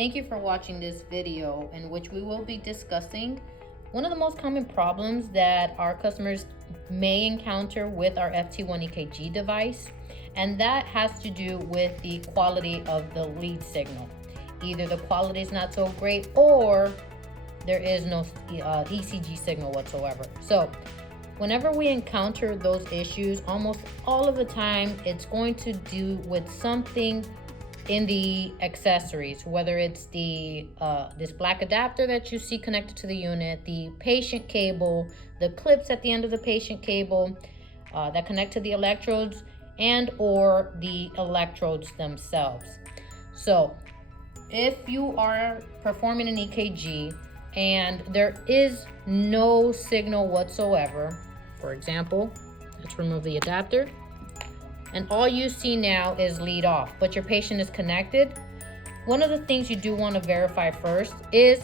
Thank you for watching this video in which we will be discussing one of the most common problems that our customers may encounter with our FT1 EKG device, and that has to do with the quality of the lead signal. Either the quality is not so great or there is no ECG signal whatsoever. So whenever we encounter those issues, almost all of the time it's going to do with something in the accessories, whether it's the this black adapter that you see connected to the unit, the patient cable, the clips at the end of the patient cable that connect to the electrodes, and or the electrodes themselves. So if you are performing an EKG and there is no signal whatsoever, for example, let's remove the adapter, and all you see now is lead off, but your patient is connected, one of the things you do want to verify first is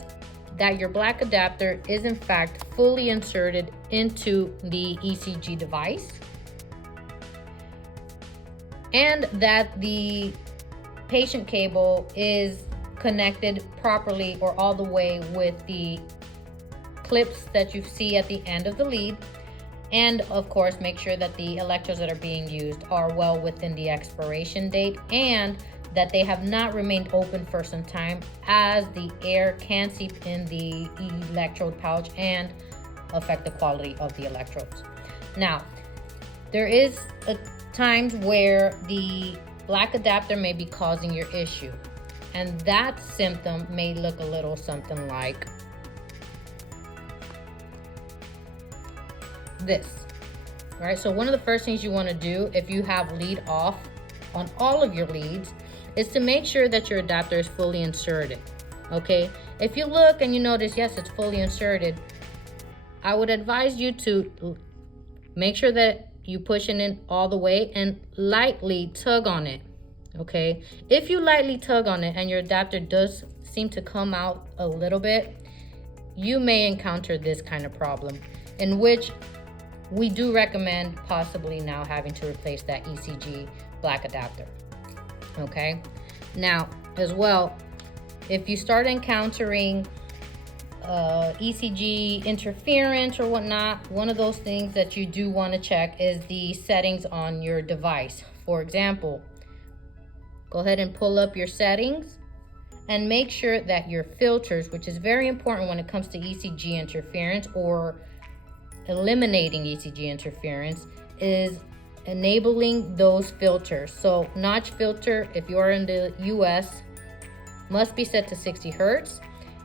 that your black adapter is in fact fully inserted into the ECG device, and that the patient cable is connected properly or all the way with the clips that you see at the end of the lead. And of course, make sure that the electrodes that are being used are well within the expiration date and that they have not remained open for some time, as the air can seep in the electrode pouch and affect the quality of the electrodes. Now, there is times where the black adapter may be causing your issue, and that symptom may look a little something like this. All right, so one of the first things you want to do if you have lead off on all of your leads is to make sure that your adapter is fully inserted. Okay, if you look and you notice, yes, it's fully inserted, I would advise you to make sure that you push it in all the way and lightly tug on it. Okay, if you lightly tug on it and your adapter does seem to come out a little bit, you may encounter this kind of problem, in which we do recommend possibly now having to replace that ECG black adapter. Okay, now as well, if you start encountering ECG interference or whatnot, one of those things that you do want to check is the settings on your device. For example, go ahead and pull up your settings and make sure that your filters, which is very important when it comes to ECG interference or eliminating ECG interference, is enabling those filters. So notch filter, if you are in the US, must be set to 60 Hertz.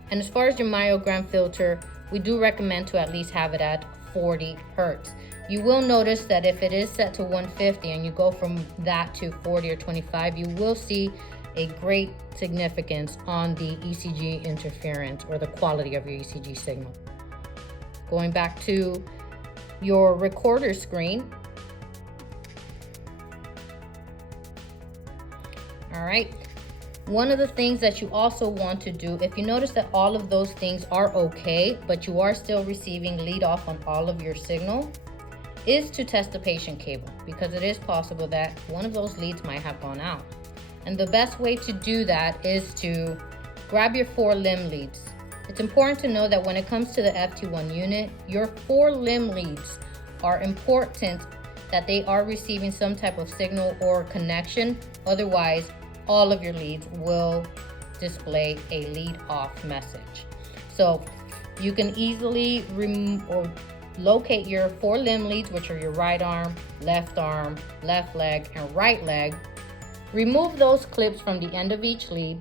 And as far as your myogram filter, we do recommend to at least have it at 40 Hertz. You will notice that if it is set to 150 and you go from that to 40 or 25, you will see a great significance on the ECG interference or the quality of your ECG signal. Going back to your recorder screen. All right. One of the things that you also want to do, if you notice that all of those things are okay, but you are still receiving lead off on all of your signal, is to test the patient cable, because it is possible that one of those leads might have gone out. And the best way to do that is to grab your 4 limb leads. It's important to know that when it comes to the FT1 unit, your 4 limb leads are important, that they are receiving some type of signal or connection. Otherwise, all of your leads will display a lead off message. So you can easily locate your 4 limb leads, which are your right arm, left leg, and right leg. Remove those clips from the end of each lead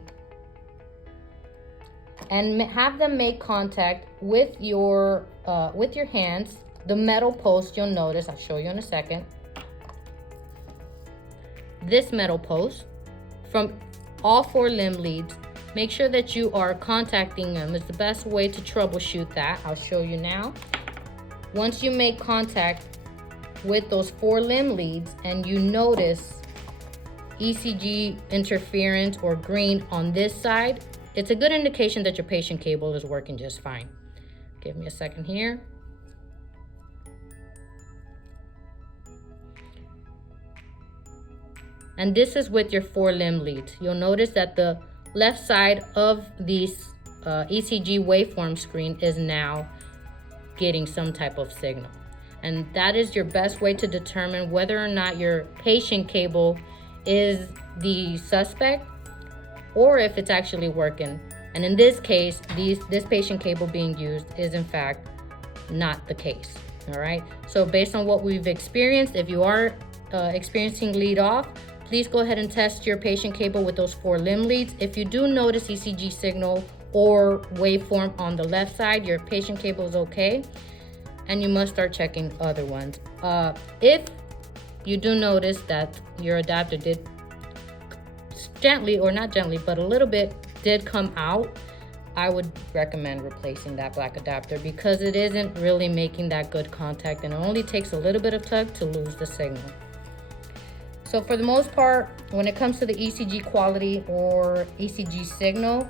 and have them make contact with your hands. The metal post, you'll notice, I'll show you in a second. This metal post from all 4 limb leads, make sure that you are contacting them. It's the best way to troubleshoot that. I'll show you now. Once you make contact with those 4 limb leads and you notice ECG interference or green on this side, it's a good indication that your patient cable is working just fine. Give me a second here. And this is with your 4 limb leads. You'll notice that the left side of the ECG waveform screen is now getting some type of signal. And that is your best way to determine whether or not your patient cable is the suspect or if it's actually working. And in this case, this patient cable being used is in fact not the case. All right, so based on what we've experienced, if you are experiencing lead off, please go ahead and test your patient cable with those 4 limb leads. If you do notice ECG signal or waveform on the left side, your patient cable is okay, and you must start checking other ones. If you do notice that your adapter did gently, or not gently, but a little bit did come out, I would recommend replacing that black adapter because it isn't really making that good contact, and it only takes a little bit of tug to lose the signal. So for the most part, when it comes to the ECG quality or ECG signal,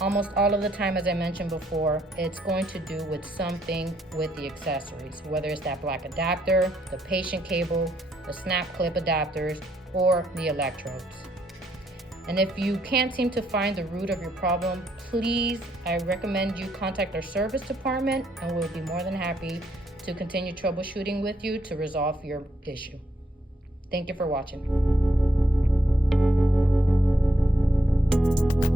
almost all of the time, as I mentioned before, it's going to do with something with the accessories, whether it's that black adapter, the patient cable, the snap clip adapters, or the electrodes. And if you can't seem to find the root of your problem, please, I recommend you contact our service department, and we'll be more than happy to continue troubleshooting with you to resolve your issue. Thank you for watching.